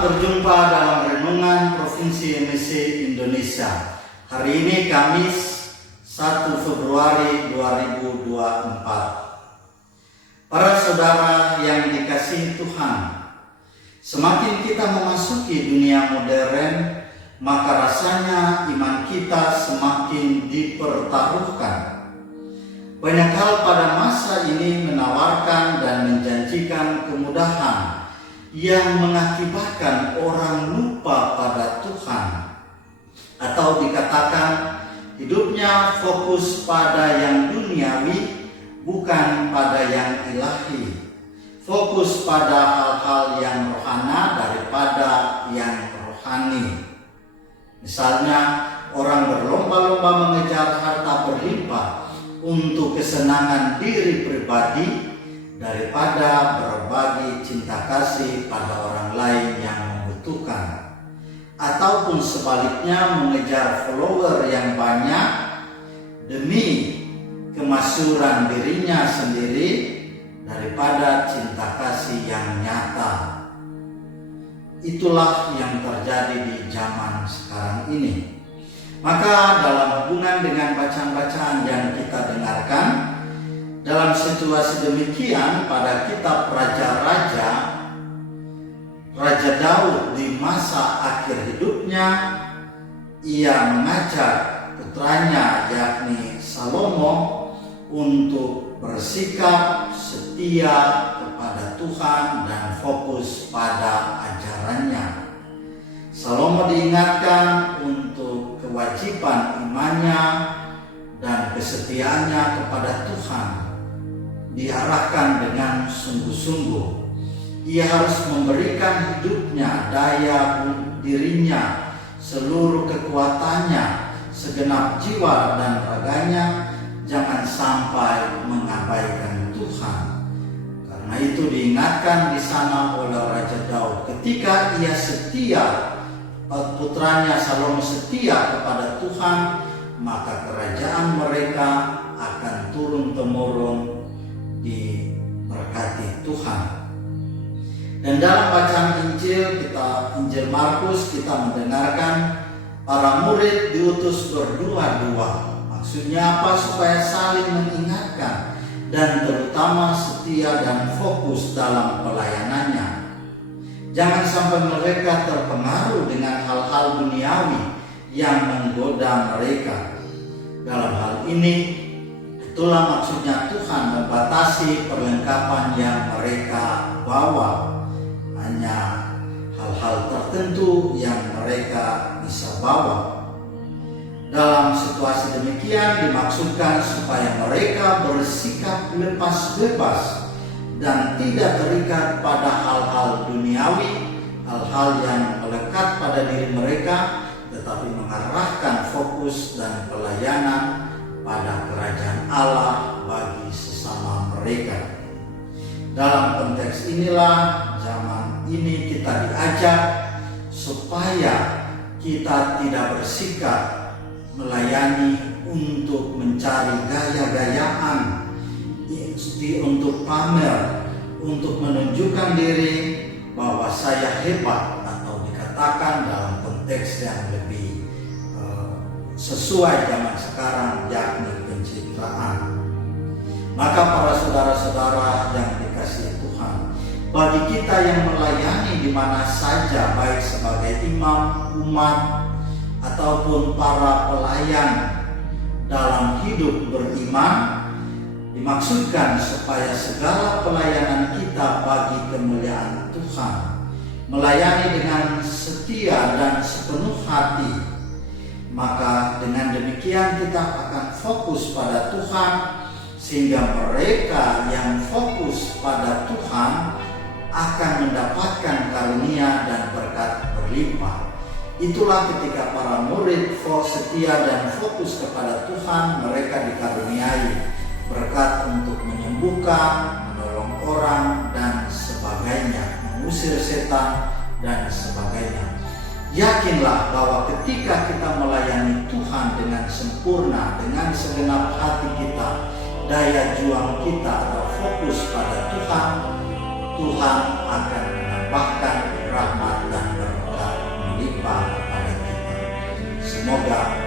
Selamat berjumpa dalam Renungan Provinsi MSC Indonesia. Hari ini Kamis 1 Februari 2024. Para saudara yang dikasihi Tuhan, semakin kita memasuki dunia modern, maka rasanya iman kita semakin dipertaruhkan. Banyak hal pada masa ini menawarkan dan menjanjikan kemudahan yang mengakibatkan orang lupa pada Tuhan, atau dikatakan hidupnya fokus pada yang duniawi bukan pada yang ilahi, fokus pada hal-hal yang rohana daripada yang rohani. Misalnya, orang berlomba-lomba mengejar harta berlimpah untuk kesenangan diri pribadi daripada berbagi cinta kasih pada orang lain yang membutuhkan, ataupun sebaliknya mengejar follower yang banyak demi kemasyhuran dirinya sendiri daripada cinta kasih yang nyata. Itulah yang terjadi di zaman sekarang ini. Maka dalam hubungan dengan bacaan-bacaan yang kita dengarkan, dalam situasi demikian pada kitab Raja-Raja, Raja Daud di masa akhir hidupnya, ia mengajak putranya yakni Salomo untuk bersikap setia kepada Tuhan dan fokus pada ajarannya. Salomo diingatkan untuk kewajiban imannya dan kesetiaannya kepada Tuhan diarahkan dengan sungguh-sungguh. Ia harus memberikan hidupnya, daya dirinya, seluruh kekuatannya, segenap jiwa dan raganya, jangan sampai mengabaikan Tuhan. Karena itu diingatkan di sana oleh Raja Daud, ketika ia setia, putranya Salomo setia kepada Tuhan, maka kerajaan mereka akan turun-temurun diberkati Tuhan. Dan dalam bacaan Injil Markus, kita mendengarkan para murid diutus berdua-dua. Maksudnya apa? Supaya saling mengingatkan dan terutama setia dan fokus dalam pelayanannya. Jangan sampai mereka terpengaruh dengan hal-hal duniawi yang menggoda mereka. Dalam hal ini, itulah maksudnya Tuhan membatasi perlengkapan yang mereka bawa. Hanya hal-hal tertentu yang mereka bisa bawa. Dalam situasi demikian dimaksudkan supaya mereka bersikap lepas-bebas dan tidak terikat pada hal-hal duniawi, hal-hal yang melekat pada diri mereka, tetapi mengarahkan fokus dan pelayanan pada kerajaan Allah bagi sesama mereka. Dalam konteks inilah zaman ini kita diajak supaya kita tidak bersikap melayani untuk mencari gaya-gayaan, untuk pamer, untuk menunjukkan diri bahwa saya hebat, atau dikatakan dalam konteks yang lebih sesuai zaman sekarang, yakni pencitraan. Maka para saudara-saudara yang dikasihi Tuhan, bagi kita yang melayani di mana saja, baik sebagai imam, umat, ataupun para pelayan dalam hidup beriman, dimaksudkan supaya segala pelayanan kita bagi kemuliaan Tuhan, melayani dengan setia dan sepenuh hati. Maka dengan demikian kita akan fokus pada Tuhan, sehingga mereka yang fokus pada Tuhan akan mendapatkan karunia dan berkat berlimpah. Itulah ketika para murid setia dan fokus kepada Tuhan, mereka dikaruniai berkat untuk menyembuhkan, menolong orang, dan sebagainya, mengusir setan, dan sebagainya. Yakinlah bahwa ketika kita melayani Tuhan dengan sempurna, dengan segenap hati kita, daya juang kita fokus pada Tuhan, Tuhan akan menambahkan rahmat dan Semoga